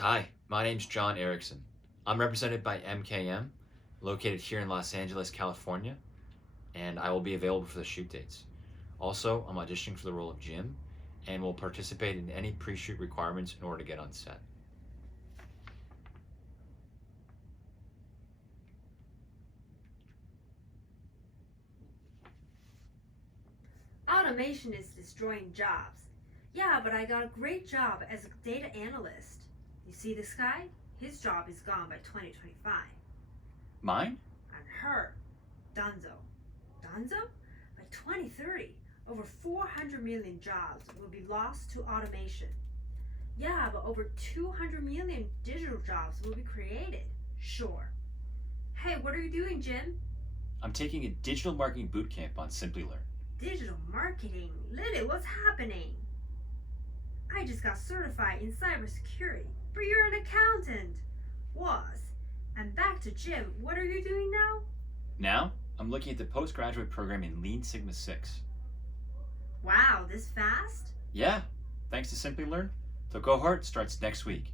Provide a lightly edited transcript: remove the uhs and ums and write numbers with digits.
Hi, my name's John Erickson. I'm represented by MKM, located here in Los Angeles, California, and I will be available for the shoot dates. Also, I'm auditioning for the role of Jim and will participate in any pre-shoot requirements in order to get on set. Automation is destroying jobs. Yeah, but I got a great job as a data analyst. You see this guy? His job is gone by 2025. Mine? And her, Dunzo. Dunzo? By 2030, over 400 million jobs will be lost to automation. Yeah, but over 200 million digital jobs will be created. Sure. Hey, what are you doing, Jim? I'm taking a digital marketing bootcamp on SimpliLearn. Digital marketing? Lily, what's happening? I just got certified in cybersecurity, but you're an accountant. Was. And back to Jim, what are you doing now? Now, I'm looking at the postgraduate program in Lean Sigma 6. Wow, this fast? Yeah, thanks to SimpliLearn. The cohort starts next week.